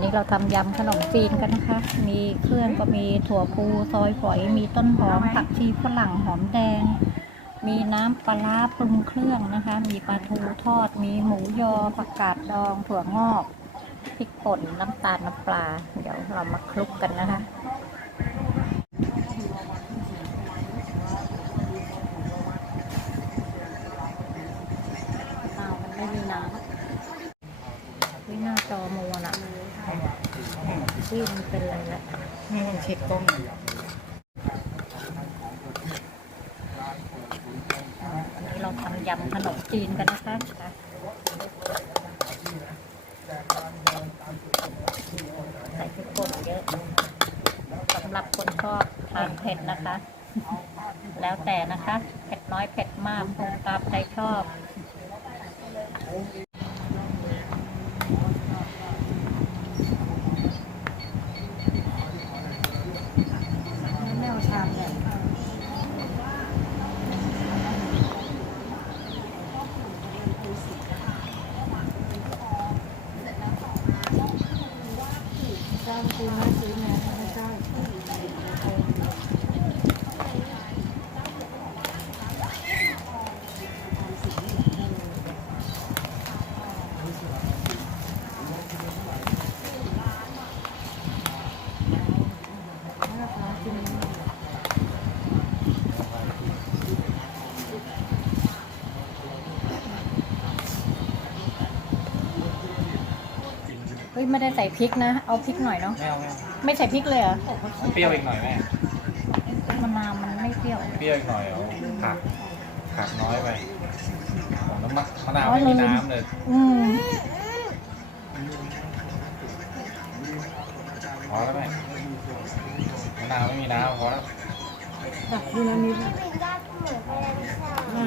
นี่เราทำยำขนมจีนกันนะคะ มีเครื่องก็มีถั่วพูซอยฝอย มีต้นหอมผักชีฝรั่งหอมแดง มีน้ำปลาปรุงเครื่องนะคะ มีปลาทูทอด มีหมูยอผักกาดดอง ถั่วงอก พริกป่นน้ำตาลน้ำปลา เดี๋ยวเรามาคลุกกันนะคะ อ้าวมันไม่มีน้ำวิหน้าจอมัวน่ะ วิ่งมันเป็นอะไรล้วไม่ต้องเช็คกล้องอันนี้เราทำยำขนมจีนกันนะคะใส่พริกป่นเยอะสำหรับคนชอบทานเผ็ดนะคะ แล้วแต่นะคะ เผ็ดน้อยเผ็ดมากปรุงตามใจชอบ ไม่เอาชามใหญ่ เจ้า คือน้าซื้อมาเจ้า เฮ้ยไม่ได้ใส่พริกนะ เอาพริกหน่อยเนาะ ไม่เอาไม่เอาไม่ใส่พริกเลยเหรอเปรี้ยวอีกหน่อยแม่มะนาวมันไม่เปรี้ยว เปรี้ยวอีกหน่อยเอาผักผักน้อยไปผมน้ำมะมะนาวไม่มีน้ำเลยอืมพอแล้วแม่มะนาวไม่มีน้ำพอแล้วตักดูนะนิดไหน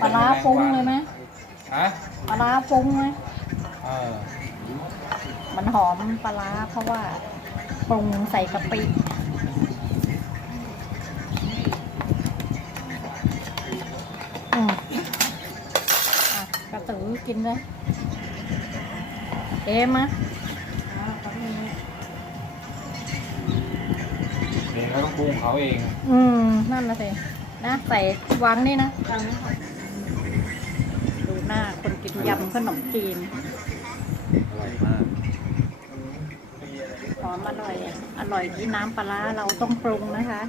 ปลาร้าปรุงเลยไหมฮะปลาร้าปรุงไหมเออ มันหอมปลาร้าเพราะว่าปรุงใส่กะปิอืมอะกระตือกินเลยเอ๊ะมะเองก็ต้องปรุงเขาเอง อืม นั่นนะสินะใส่วางนี่นะดูหน้าคนกินยำขนมจีนอ ร่อยมากหอมอร่อย อร่อยที่น้ำปลาร้าเราต้องปรุงนะคะ